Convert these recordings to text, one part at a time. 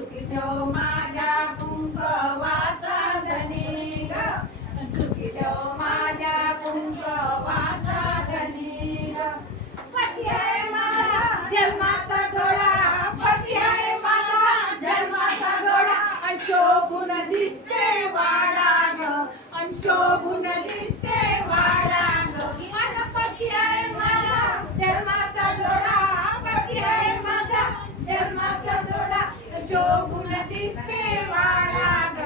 सुखी ठेव माझ्या कुंकवाचा धनी ग सुखी ठेव माझ्या कुंकवाचा धनी ग पती आहे माझा जन्माचा जोडा पती आहे माझा जन्माचा जोडा आणि शोभून दिसते वाडा ग आणि शोभून दिसते वाडा ग आणि पती आहे माझा जन्माचा जोडा पती आहे माझा जन्माचा जोडा शोभून दिसते वाडा ग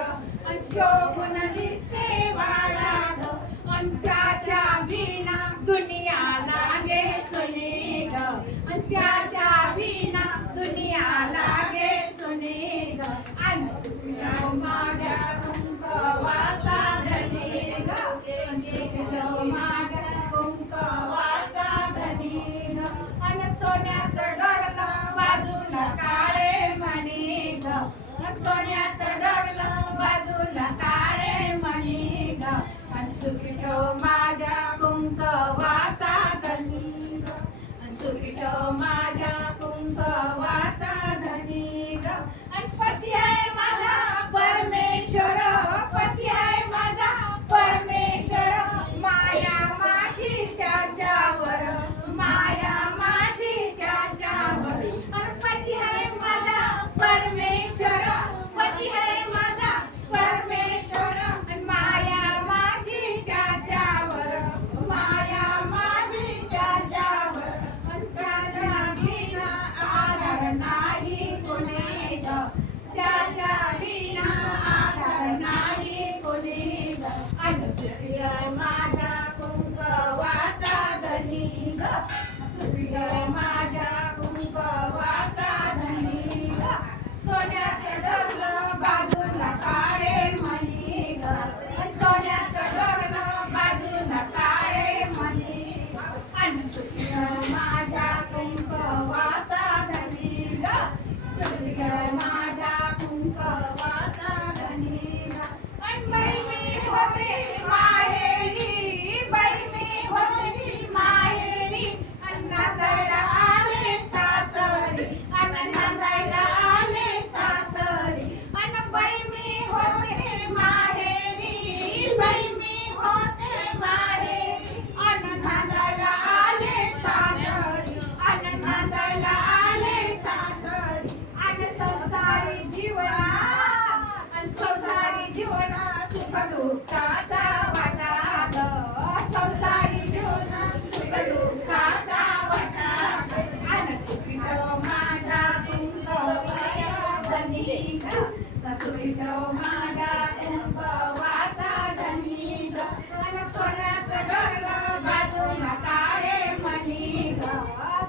आणि शोभून दिसते वाडा ग आणि त्याच्या विना दुनिया लागे सुनी ग आणि त्याच्या विना दुनिया लागे सुनी ग आणि सुखी माझ्या कुंकवाचा धनी ग आणि सुखी माझ्या कुंकवाचा धनी ग आणि सोन्याचं डोरलं बाजूला काळे मणी ग सोन्याचं डोरलं बाजूला काळे मणी ग आणि सुखी ठेव माझ्या कुंकवाचा धनी ग आणि सुखी ठेव माझ्या कुंकवाचा धनी ग आणि पती आहे माझा परमेश्वर पती आहे माझा परमेश्वर माया माझी त्याच्यावर माया माझी त्याच्यावर आणि पती आहे माझा परमेश्वर पती आहे माझा परमेश्वर आणि माया माझी त्याच्यावर माया माझी त्याच्यावर आणि त्याच्या विना आधार नाही कोणी ग त्याच्या विना आधार नाही कोणी ग आणि सुखी आहे माझ्या कुंकवाचा धनी ग सुखी आहे माझ्या कुंकवाचा धनी ग सोन्याचं डोरलं बाजूला काळे मणी ग सोन्याचं डोरलं बाजूला काळे मणी आणि सुखी आहे माझ्या कुंकवाचा धनी ग सुखी आहे माझ्या कुंकवाचा धनी ग आणि बाई मी होते माहेरी बाई मी होते माहेरी आणि नांदायला आले सासरी आणि नांदायला आले सासरी आणि बाई मी होते माहेरी बाई मी होते माहेरी आणि नांदायला आले सासरी आणि नांदायला आले सासरी आणि संसारी जीवना आणि संसारी जीवना सुख दुःखाचा वाटा ग संसारी जीवना सुख दुःखाचा वाटा आणि सुखी ठेव माझ्या कुंकवाचा धनी ग सुखी ठेव माझ्या कुंकवाचा धनी ग आणि सोन्याचं डोरलं बाजूला काळे मणी ग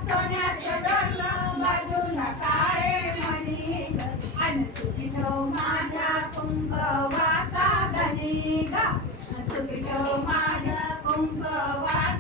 सोन्याचं डोरलं बाजूला काळे मणी ग आणि सुखी ठेव माझ्या कुंकवाचा धनी ग सुखी ठेव माझ्या कुंकवाचा